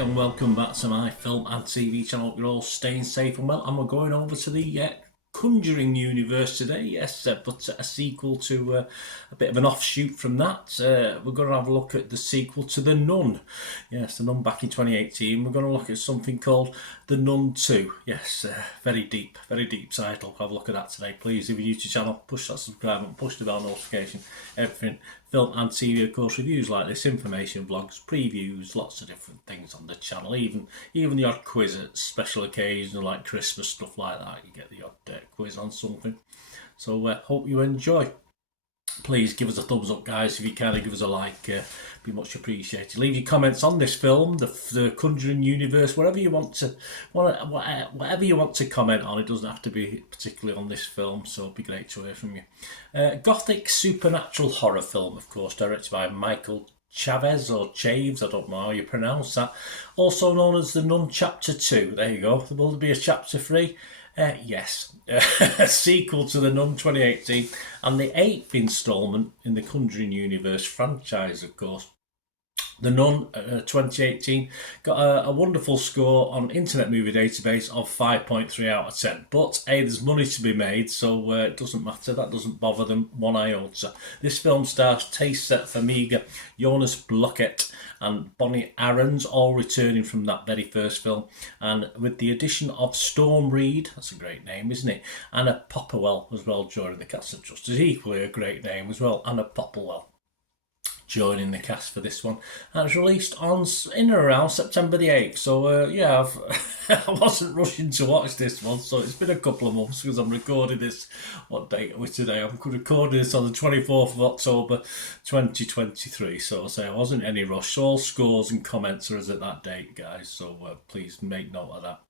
and welcome back to my film and TV channel. You're all staying safe and well, and we're going over to the Conjuring universe today, yes, but a sequel to a bit of an offshoot from that. We're going to have a look at the sequel to The Nun. Yes, The Nun back in 2018. We're going to look at something called The Nun II. Yes, very deep title. Have a look at that today, please. If you're new to the channel, push that subscribe button, push the bell notification, everything. Film and TV, of course, reviews like this, information vlogs, previews, lots of different things on the channel, even the odd quiz at special occasions like Christmas, stuff like that. You get the odd quiz on something. So hope you enjoy. Please give us a thumbs up, guys. If you can, give us a like, be much appreciated. Leave your comments on this film, the Conjuring universe, whatever you want to comment on. It doesn't have to be particularly on this film, so it'd be great to hear from you. Gothic supernatural horror film, of course, directed by Michael Chavez or Chaves, I don't know how you pronounce that. Also known as The Nun Chapter 2. There you go. Will there be a Chapter 3? Yes, a sequel to The Nun 2018 and the 8th instalment in the Conjuring Universe franchise, of course. The Nun 2018 got a wonderful score on Internet Movie Database of 5.3 out of 10. But hey, there's money to be made, so it doesn't matter. That doesn't bother them one iota. This film stars Taysa Farmiga, Jonas Blockett and Bonnie Aarons, all returning from that very first film. And with the addition of Storm Reid, that's a great name, isn't it? Anna Popplewell as well joining the cast of Justice, equally a great name as well, Anna Popplewell joining the cast for this one. And it's released in and around September the 8th. So yeah, I wasn't rushing to watch this one, so it's been a couple of months because I'm recording this. What date are we today? I'm recording this on the 24th of October 2023. So I wasn't any rush. So all scores and comments are as at that date, guys. So please make note of that.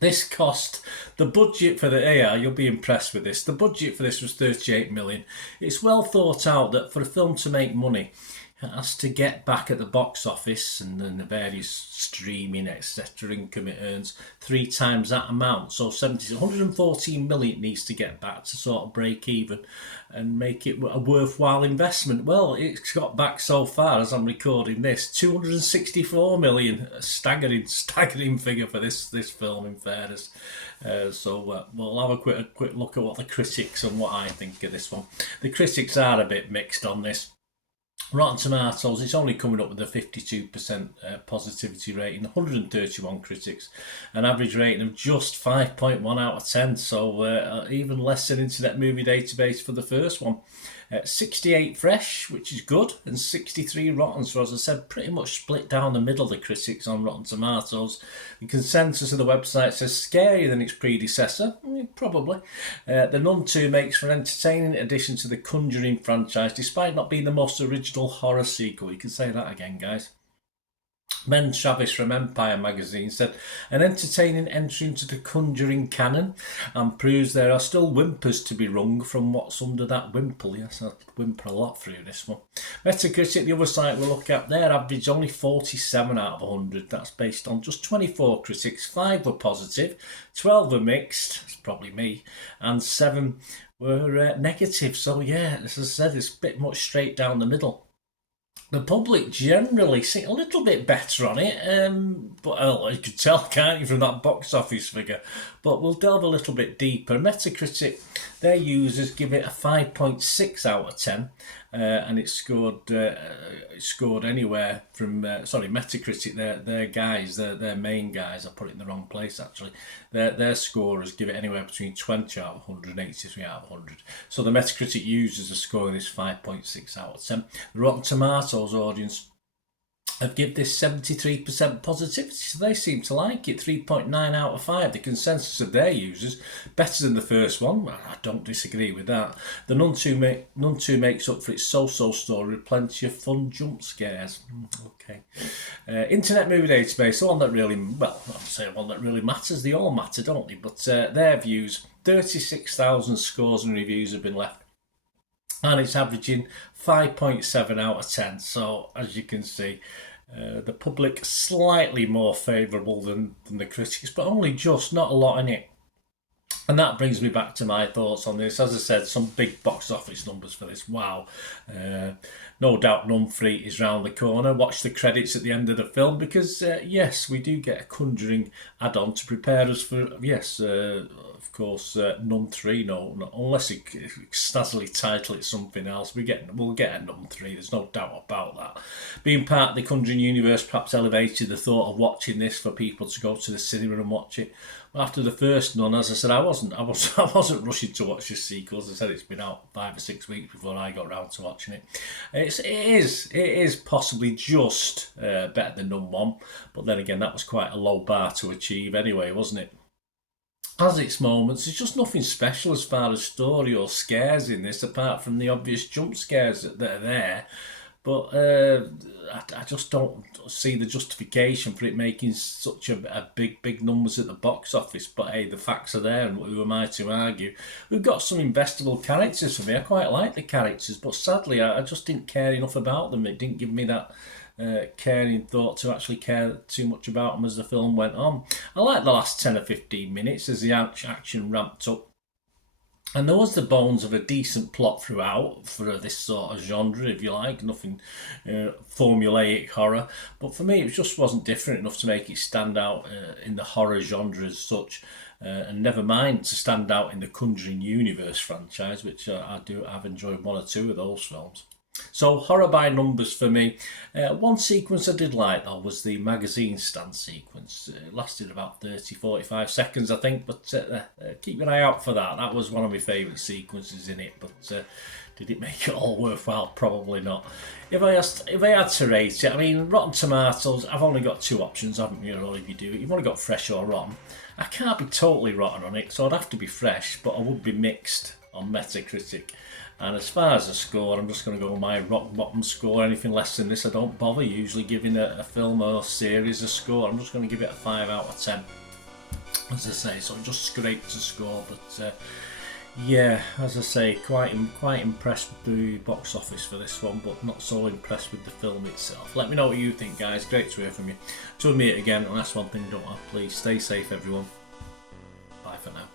This cost, the budget for you'll be impressed with this. The budget for this was 38 million. It's well thought out that for a film to make money, it has to get back at the box office and then the various streaming, etc. income it earns 3 times that amount. So 114 million needs to get back to sort of break even and make it a worthwhile investment. Well, it's got back so far as I'm recording this, 264 million, a staggering figure for this film, in fairness. So we'll have a quick look at what the critics and what I think of this one. The critics are a bit mixed on this. Rotten Tomatoes, it's only coming up with a 52% positivity rating, 131 critics, an average rating of just 5.1 out of 10, so even less than Internet Movie Database for the first one. 68 fresh, which is good, and 63 rotten, so as I said, pretty much split down the middle, the critics on Rotten Tomatoes. The consensus of the website says scarier than its predecessor, probably. The Nun II makes for an entertaining addition to the Conjuring franchise, despite not being the most original horror sequel. You can say that again, guys. Ben Travis from Empire magazine said, an entertaining entry into the Conjuring canon and proves there are still whimpers to be wrung from what's under that wimple. Yes, I whimper a lot through this one. Metacritic, the other site we'll look at, their average only 47 out of 100. That's based on just 24 critics. 5 were positive, 12 were mixed, it's probably me, and 7 were negative. So yeah, as I said, it's a bit much straight down the middle. The public generally see a little bit better on it, but you can tell, can't you, from that box office figure. But we'll delve a little bit deeper. Metacritic, their users give it a 5.6 out of 10, and it scored anywhere from Metacritic. Their guys, their main guys. I put it in the wrong place actually. Their scorers give it anywhere between 20 out of 100 and 83 out of 100. So the Metacritic users are scoring this 5.6 out of 10. The Rotten Tomatoes audience have given this 73% positivity, so they seem to like it. 3.9 out of 5. The consensus of their users, better than the first one. I don't disagree with that. The Nun 2 makes up for its so-so story with plenty of fun jump scares. Okay. Internet Movie Database, the one that really, I'll say one that really matters. They all matter, don't they? But their views, 36,000 scores and reviews have been left, and it's averaging 5.7 out of 10. So as you can see, the public slightly more favourable than the critics, but only just, not a lot in it. And that brings me back to my thoughts on this. As I said, some big box office numbers for this. Wow. No doubt Nun III is round the corner. Watch the credits at the end of the film because, yes, we do get a Conjuring add-on to prepare us for, yes, of course, Nun III. No, unless it snazily title it something else, we'll get a Nun III. There's no doubt about that. Being part of the Conjuring universe perhaps elevated the thought of watching this for people to go to the cinema and watch it. After the first Nun, as I said, I wasn't rushing to watch the sequels. As I said, it's been out 5 or 6 weeks before I got round to watching it. It is possibly just better than Nun 1, but then again, that was quite a low bar to achieve anyway, wasn't it? Has its moments. There's just nothing special as far as story or scares in this, apart from the obvious jump scares that are there. But I just don't see the justification for it making such a big numbers at the box office. But hey, the facts are there, and who am I to argue? We've got some investable characters for me. I quite like the characters, but sadly, I just didn't care enough about them. It didn't give me that caring thought to actually care too much about them as the film went on. I like the last 10 or 15 minutes as the action ramped up. And there was the bones of a decent plot throughout for this sort of genre, if you like. Nothing formulaic horror. But for me, it just wasn't different enough to make it stand out in the horror genre as such. And never mind to stand out in the Conjuring Universe franchise, which I've enjoyed 1 or 2 of those films. So horror by numbers for me. One sequence I did like though was the magazine stand sequence. It lasted about 30-45 seconds I think, but keep an eye out for that. That was one of my favourite sequences in it, but did it make it all worthwhile? Probably not. If I had to rate it, I mean, Rotten Tomatoes, I've only got 2 options, haven't you? If you do it, you've only got fresh or rotten. I can't be totally rotten on it, so I'd have to be fresh, but I would be mixed on Metacritic. And as far as the score, I'm just going to go with my rock bottom score. Anything less than this, I don't bother usually giving a film or series a score. I'm just going to give it a 5 out of 10, as I say. So I just scraped the score, but yeah, as I say, quite impressed with the box office for this one, but not so impressed with the film itself. Let me know what you think, guys. Great to hear from you. Till we meet again, and that's one thing you don't have. Please stay safe, everyone. Bye for now.